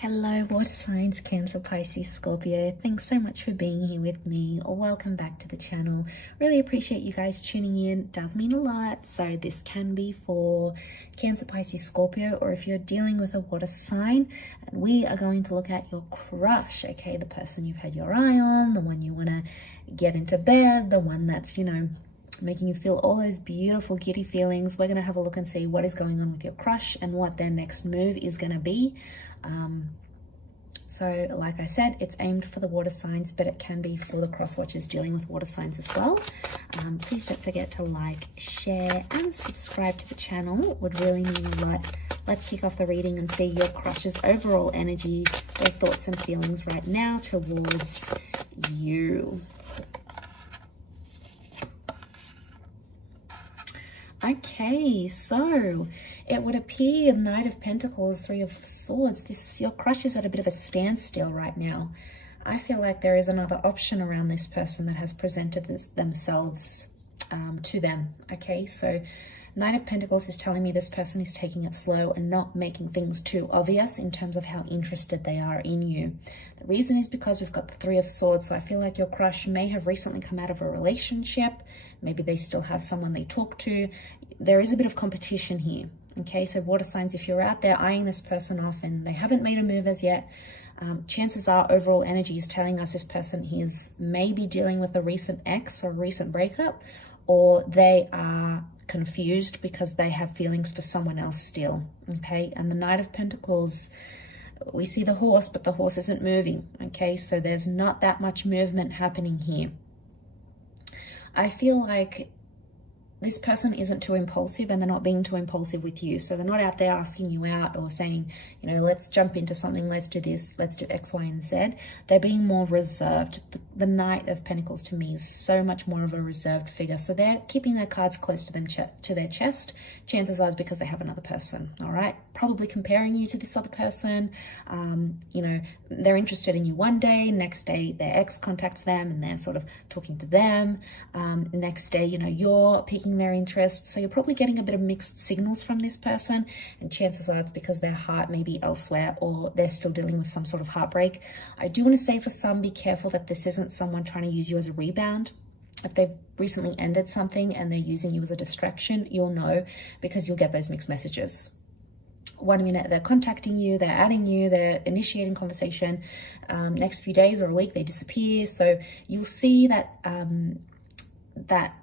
Hello, water signs, Cancer, Pisces, Scorpio. Thanks so much for being here with me, or welcome back to the channel. Really appreciate you guys tuning in. It does mean a lot. So this can be for Cancer, Pisces, Scorpio, or if you're dealing with a water sign. And we are going to look at your crush, okay? The person you've had your eye on, the one you want to get into bed, the one that's, making you feel all those beautiful giddy feelings. We're going to have a look and see what is going on with your crush and what their next move is going to be. So like I said, it's aimed for the water signs, but it can be for the cross watchers dealing with water signs as well. Please don't forget to like, share and subscribe to the channel. It would really mean a lot. Let's kick off the reading and see your crush's overall energy, their thoughts and feelings right now towards you. Okay, so it would appear Knight of Pentacles, Three of Swords, your crush is at a bit of a standstill right now. I feel like there is another option around this person that has presented themselves to them. Okay, so Knight of Pentacles is telling me this person is taking it slow and not making things too obvious in terms of how interested they are in you. The reason is because we've got the Three of Swords, so I feel like your crush may have recently come out of a relationship. Maybe they still have someone they talk to. There is a bit of competition here. Okay, so water signs, if you're out there eyeing this person off and they haven't made a move as yet, chances are overall energy is telling us this person is maybe dealing with a recent ex or a recent breakup, or they are confused because they have feelings for someone else still. Okay, and the Knight of Pentacles, we see the horse, but the horse isn't moving. Okay, so there's not that much movement happening here. I feel like this person isn't too impulsive and they're not being too impulsive with you. So they're not out there asking you out or saying, let's jump into something, let's do this, let's do X, Y, and Z. They're being more reserved. The Knight of Pentacles to me is so much more of a reserved figure. So they're keeping their cards close to them, to their chest. Chances are it's because they have another person, all right? Probably comparing you to this other person. They're interested in you one day, next day their ex contacts them and they're sort of talking to them. Next day, you're piquing their interest. So you're probably getting a bit of mixed signals from this person, and chances are it's because their heart may be elsewhere or they're still dealing with some sort of heartbreak. I do want to say for some, be careful that this isn't someone trying to use you as a rebound. If they've recently ended something and they're using you as a distraction, you'll know because you'll get those mixed messages. One minute they're contacting you, they're adding you, they're initiating conversation. Next few days or a week they disappear. So you'll see that that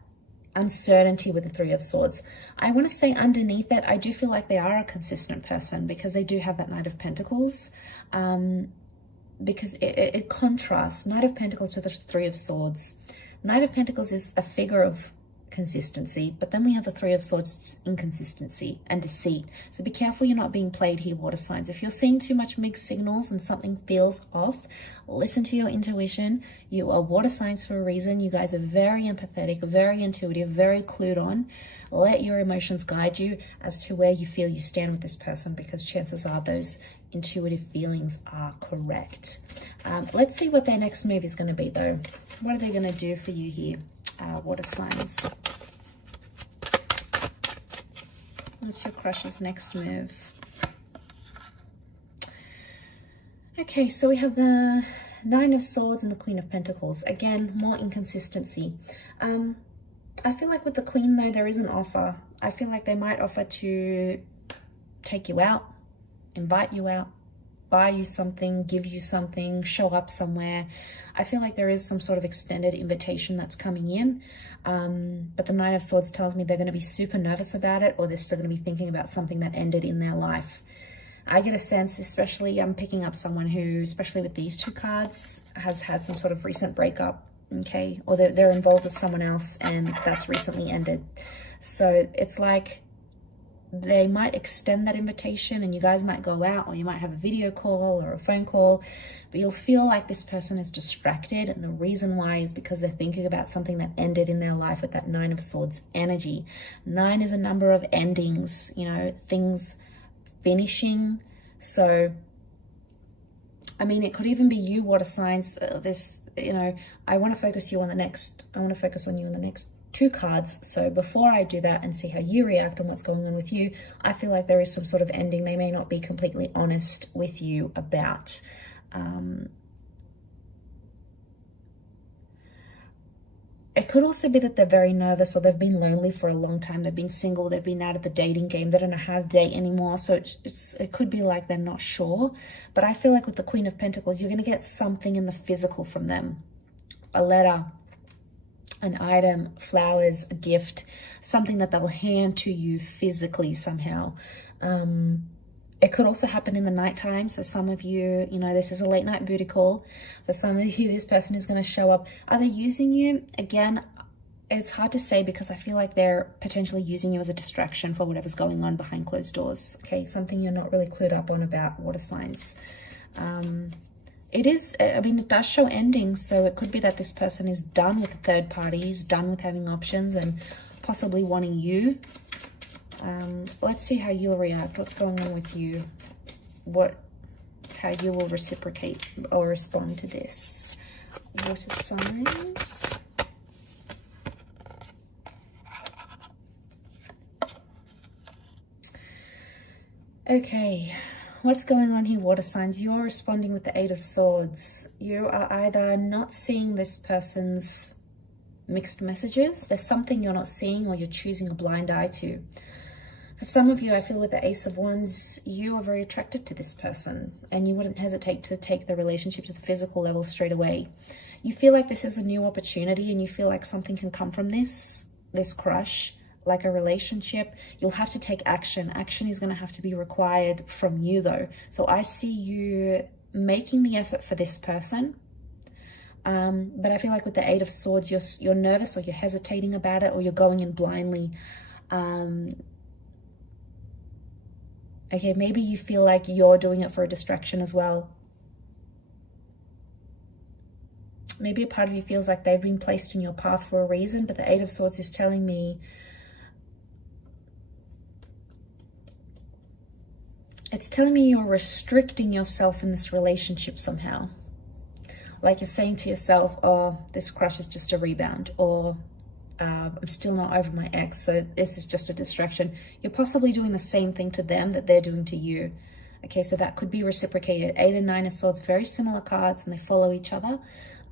uncertainty with the Three of Swords. I want to say underneath it, I do feel like they are a consistent person because they do have that Knight of Pentacles. Because it contrasts Knight of Pentacles to the Three of Swords. Knight of Pentacles is a figure of consistency, but then we have the Three of Swords, inconsistency and deceit. So be careful you're not being played here, water signs. If you're seeing too much mixed signals and something feels off, listen to your intuition. You are water signs for a reason. You guys are very empathetic, very intuitive, very clued on. Let your emotions guide you as to where you feel you stand with this person, because chances are those intuitive feelings are correct. Let's see what their next move is going to be though. What are they going to do for you here, water signs? What's your crush's next move? Okay, so we have the Nine of Swords and the Queen of Pentacles. Again, more inconsistency. I feel like with the Queen though, there is an offer. I feel like they might offer to take you out, invite you out, buy you something, give you something, show up somewhere. I feel like there is some sort of extended invitation that's coming in. But the Nine of Swords tells me they're going to be super nervous about it, or they're still going to be thinking about something that ended in their life. I get a sense, especially I'm picking up someone who, especially with these two cards, has had some sort of recent breakup, okay? Or they're involved with someone else and that's recently ended. So it's like they might extend that invitation and you guys might go out, or you might have a video call or a phone call, but you'll feel like this person is distracted. And the reason why is because they're thinking about something that ended in their life with that Nine of Swords energy. 9 is a number of endings, things finishing. So, I mean, it could even be you, water signs, I want to focus on you in the next 2 cards. So before I do that and see how you react and what's going on with you, I feel like there is some sort of ending they may not be completely honest with you about. It could also be that they're very nervous, or they've been lonely for a long time. They've been single, they've been out of the dating game, they don't know how to date anymore. So it could be like they're not sure. But I feel like with the Queen of Pentacles, you're going to get something in the physical from them. A letter, an item, flowers, a gift, something that they'll hand to you physically somehow. It could also happen in the nighttime. So some of you, you know, this is a late night booty call. For some of you, this person is going to show up. Are they using you? Again, it's hard to say, because I feel like they're potentially using you as a distraction for whatever's going on behind closed doors. Okay, something you're not really clued up on about, water signs. It is, I mean, it does show endings. So it could be that this person is done with the third parties, done with having options, and possibly wanting you. Let's see how you'll react. What's going on with you? How you will reciprocate or respond to this. Water signs. Okay, what's going on here, water signs? You're responding with the 8 of Swords. You are either not seeing this person's mixed messages. There's something you're not seeing, or you're choosing a blind eye to. For some of you, I feel with the Ace of Wands, you are very attracted to this person, and you wouldn't hesitate to take the relationship to the physical level straight away. You feel like this is a new opportunity, and you feel like something can come from this crush, like a relationship. You'll have to take action. Action is going to have to be required from you, though. So I see you making the effort for this person. But I feel like with the 8 of Swords, you're nervous, or you're hesitating about it, or you're going in blindly. Okay, maybe you feel like you're doing it for a distraction as well. Maybe a part of you feels like they've been placed in your path for a reason, but the 8 of Swords is telling me you're restricting yourself in this relationship somehow. Like you're saying to yourself, oh, this crush is just a rebound, or I'm still not over my ex, so this is just a distraction. You're possibly doing the same thing to them that they're doing to you. Okay, so that could be reciprocated. 8 and 9 of Swords, very similar cards, and they follow each other.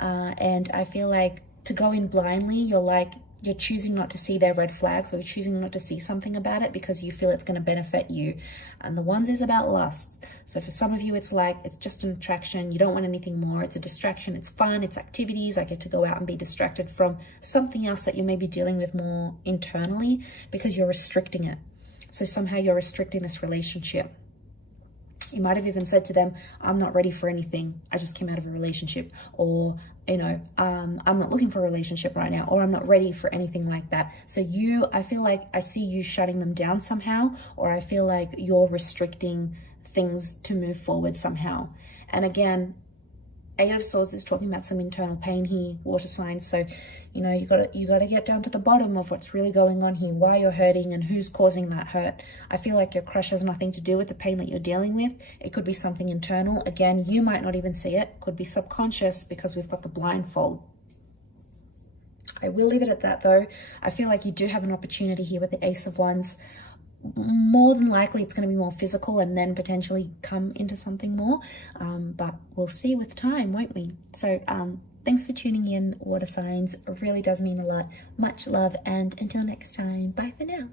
And I feel like to go in blindly, you're choosing not to see their red flags, or you're choosing not to see something about it because you feel it's going to benefit you. And the Wands is about lust. So for some of you, it's like, it's just an attraction. You don't want anything more. It's a distraction. It's fun. It's activities. I get to go out and be distracted from something else that you may be dealing with more internally, because you're restricting it. So somehow you're restricting this relationship. You might have even said to them, I'm not ready for anything. I just came out of a relationship. Or, you know, I'm not looking for a relationship right now. Or I'm not ready for anything like that. So I feel like I see you shutting them down somehow. Or I feel like you're restricting things to move forward somehow. And again, 8 of Swords is talking about some internal pain here, water signs. So, you know, you gotta get down to the bottom of what's really going on here, why you're hurting and who's causing that hurt. I feel like your crush has nothing to do with the pain that you're dealing with. It could be something internal. Again, you might not even see it. Could be subconscious, because we've got the blindfold. I will leave it at that, though. I feel like you do have an opportunity here with the Ace of Wands. More than likely it's going to be more physical, and then potentially come into something more, but we'll see with time, won't we? So thanks for tuning in, water signs. It really does mean a lot. Much love, and until next time, bye for now.